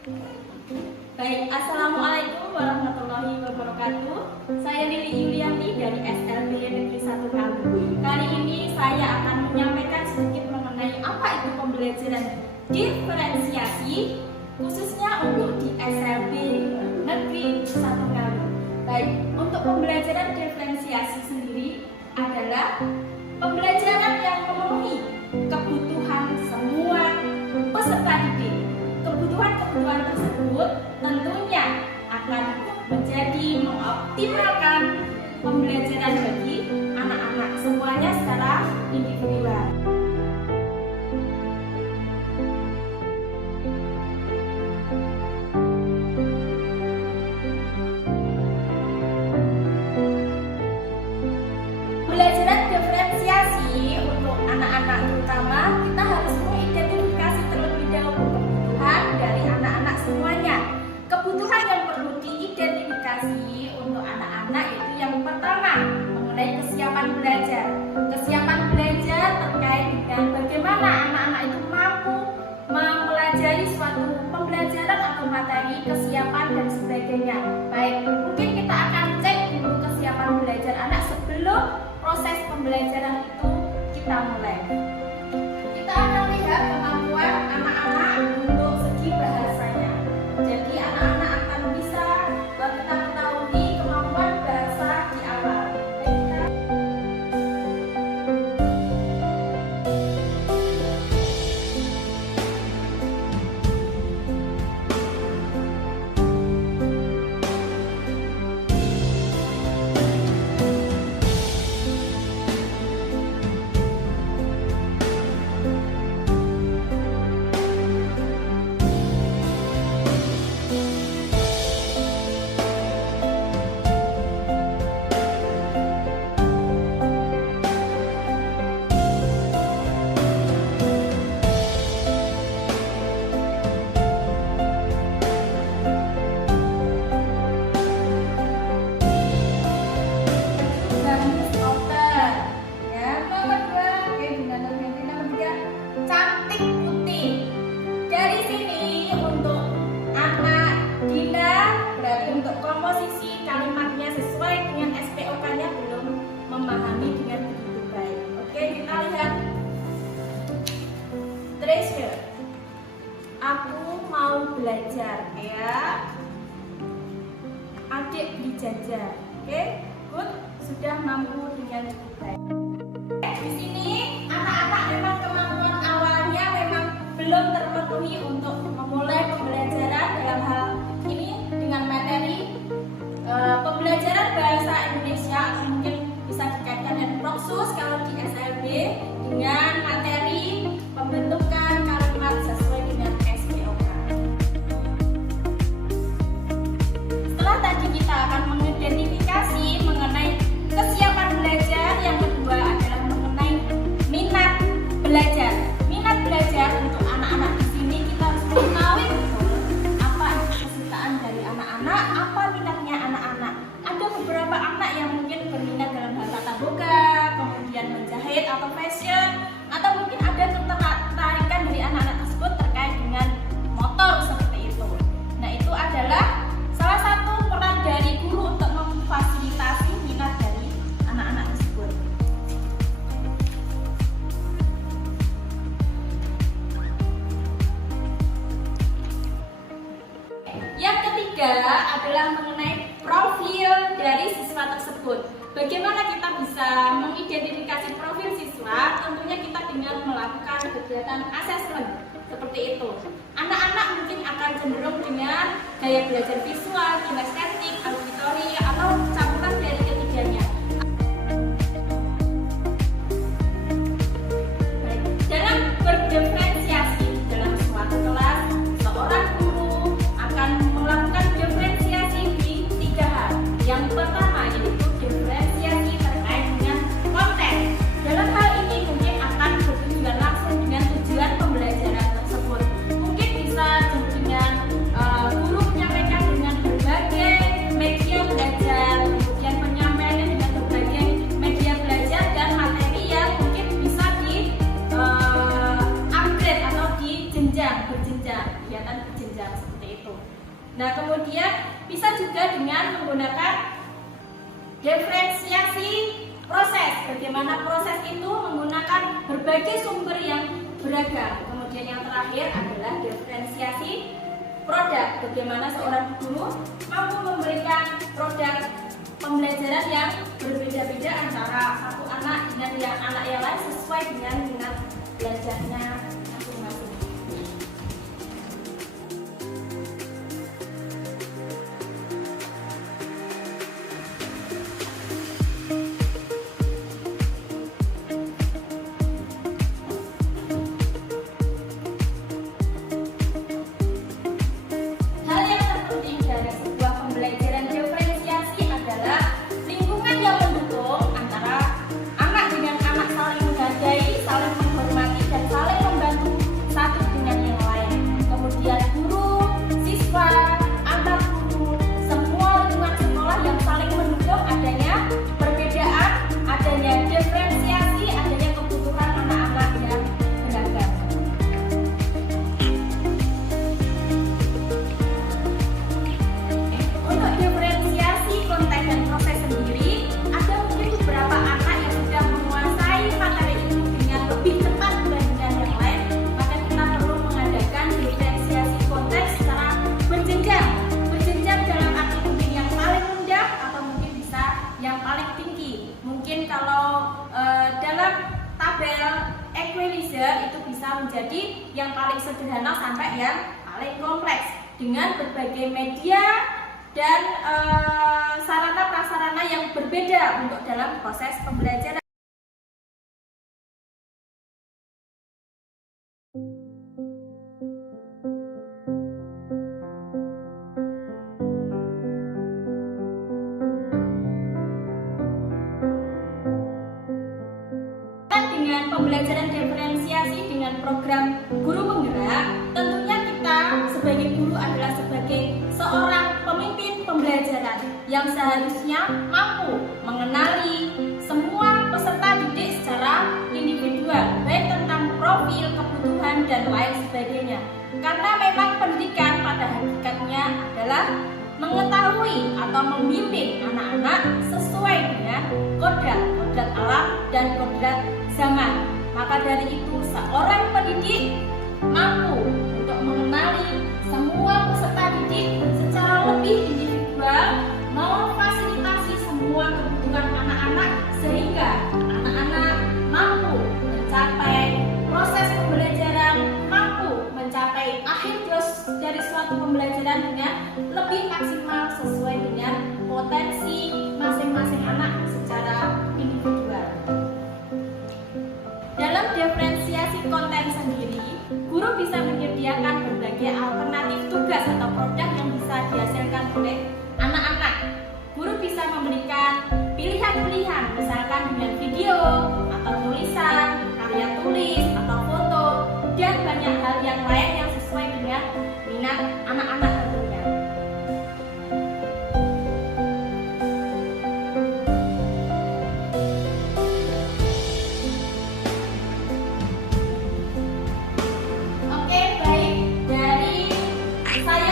Baik, Assalamualaikum warahmatullahi wabarakatuh. Saya Lili Yulianti dari SLB Negeri 1 Kampung. Kali ini saya akan menyampaikan sedikit mengenai apa itu pembelajaran diferensiasi, khususnya untuk di SLB Negeri 1 Kampung. Baik, untuk pembelajaran diferensiasi sendiri adalah pembelajaran yang memenuhi kebutuhan semua peserta didik. Kebutuhan-kebutuhan tersebut tentunya akan menjadi mengoptimalkan pembelajaran bagi anak-anak semuanya secara individual. Pembelajaran diferensiasi untuk anak-anak terutama kita harus mengidentifikasi terlebih dahulu kebutuhan dari anak-anak semuanya. Kebutuhan yang perlu diidentifikasi untuk anak-anak itu yang pertama mengenai kesiapan belajar. Kesiapan belajar terkait dengan bagaimana anak-anak itu mampu mempelajari suatu pembelajaran atau materi, kesiapan dan sebagainya. Baik, mungkin kita akan cek dulu kesiapan belajar anak sebelum proses pembelajaran itu kita mulai. Kita akan lihat kemampuan anak-anak untuk segi bahasanya. Jadi anak-anak akan bisa kita ketahui kemampuan bahasa di awal. Komposisi kalimatnya sesuai dengan SPOK-nya belum memahami dengan begitu baik. Oke, kita lihat. Treasure. Aku mau belajar, ya. Adik beli jajan. Oke, good. Sudah mampu dengan cukup baik. Di sini anak-anak memang kemampuan awalnya memang belum terpenuhi untuk memulai pembelajaran dalam hal ini dengan materi pembelajaran bahasa Indonesia, atau mungkin bisa dikaitkan dengan proksus kalau di SLB dengan materi pembentukan kalimat sesuai dengan SPOK. Setelah tadi kita akan mengidentifikasi mengenai kesiapan belajar, yang kedua adalah mengenai minat belajar. Minat belajar untuk anak-anak di sini kita harus mengetahui betul apa kesukaan dari anak-anak, apa minatnya anak-anak. Ada beberapa anak yang mungkin berminat dalam hal tata boga, kemudian menjahit atau fashion, atau mungkin ada ketertarikan dari anak-anak tersebut terkait dengan motor seperti itu. Nah, itu adalah salah satu peran dari guru untuk memfasilitasi minat dari anak-anak tersebut. Yang ketiga adalah mengenai profil dari siswa tersebut. Bagaimana kita bisa mengidentifikasi profil siswa? Tentunya kita dengan melakukan kegiatan asesmen seperti itu. Anak-anak mungkin akan cenderung dengan gaya belajar visual, kinestetik, auditori, atau campuran dari ketiganya. Dalam berdiferensiasi dalam suatu kelas, seorang guru akan melakukan diferensiasi di 3 hal. Yang pertama yaitu diferensiasi terkait dengan konten. Dalam hal ini mungkin akan berhubungan langsung dengan tujuan pembelajaran tersebut. Mungkin bisa dengan guru menyampaikan dengan berbagai media belajar Nah, kemudian bisa juga dengan menggunakan diferensiasi proses. Bagaimana proses itu menggunakan berbagai sumber yang beragam. Kemudian yang terakhir adalah diferensiasi produk. Bagaimana seorang guru mampu memberikan produk pembelajaran yang berbeda-beda antara satu anak dengan anak yang lain sesuai dengan minat belajarnya masing-masing. Hal yang terpenting dari sebuah pembelajaran diferensiasi adalah lingkungan yang mendukung antara anak dengan anak saling menghargai, saling menghormati, dan saling membantu satu dengan yang lain. Kemudian guru, siswa, anak guru, semua lingkungan sekolah yang saling mendukung adanya perbedaan, adanya diferensiasi, adanya kebutuhan anak-anak yang beragam. Untuk diferensiasi konten dan proses sendiri, ada mungkin beberapa anak yang sudah menguasai materi itu dengan lebih cepat dibandingkan yang lain, maka kita perlu mengadakan diferensiasi konten secara berjenjang. Berjenjang dalam arti mungkin yang paling rendah atau mungkin bisa yang paling tinggi. Mungkin kalau dalam tabel equalizer itu bisa menjadi yang paling sederhana sampai yang paling kompleks dengan berbagai media dan sarana prasarana yang berbeda untuk dalam proses pembelajaran. Dengan pembelajaran diferensiasi dengan program guru penggerak, tentunya kita sebagai guru adalah sebagai seorang pemimpin pembelajaran yang seharusnya mampu mengenali semua peserta didik secara individual, baik tentang profil, kebutuhan, dan lain sebagainya. Karena memang pendidikan pada hakikatnya adalah mengetahui atau membimbing anak-anak sesuai dengan kodrat alam dan kodrat zaman. Maka dari itu seorang pendidik mampu untuk mengenali semua peserta didik secara lebih individual, memfasilitasi semua kebutuhan anak-anak sehingga anak-anak mampu mencapai proses pembelajaran, mampu mencapai akhir dari suatu pembelajaran dengan lebih maksimal sesuai dengan potensi masing-masing anak secara individual. Dalam diferensiasi konten sendiri, guru bisa menyediakan berbagai alternatif tugas atau produk yang bisa dihasilkan oleh anak-anak. Guru bisa memberikan pilihan-pilihan, misalkan dengan video atau tulisan, karya tulis atau foto, dan banyak hal yang lain yang sesuai dengan minat anak-anak tentunya. Oke, baik. Dari saya